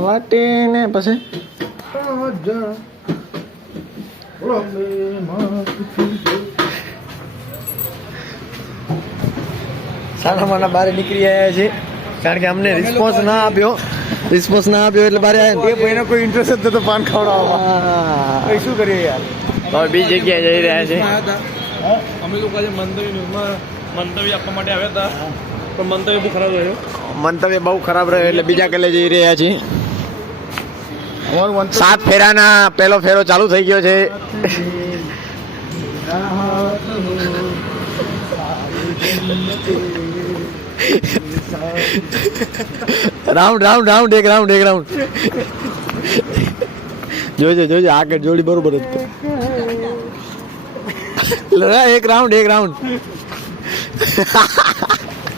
વાટીને પછી? સાના માના બહાર નીકળી આવ્યા છે કારણ કે અમને રિસ્પોન્સ ના આપ્યો. રિસ્પોન્સ ના આપ્યો એટલે બારે આવ્યા એ ભાઈને કોઈ ઇન્ટરેસ્ટ હતો પાન ખવડાવવામાં શું કરીએ યાર? હવે બીજી જગ્યાએ જઈ રહ્યા છે અમે લોકો આજે મંતવ્ય ન્યૂઝમાં મંતવ્ય આપવા માટે આવ્યા હતા. પણ મંતવ્ય બહુ ખરાબ રહ્યો. મંતવ્ય બહુ ખરાબ રહ્યો એટલે બીજા કલે જઈ રહ્યા છીએ. સાત ફેરાના પહેલો ફેરો ચાલુ થઈ ગયો છે. રાઉન્ડ રાઉન્ડ રાઉન્ડ, એક રાઉન્ડ એક રાઉન્ડ. જોજો જોજો આગળ જોડી બરોબર જ. એક રાઉન્ડ એક રાઉન્ડ.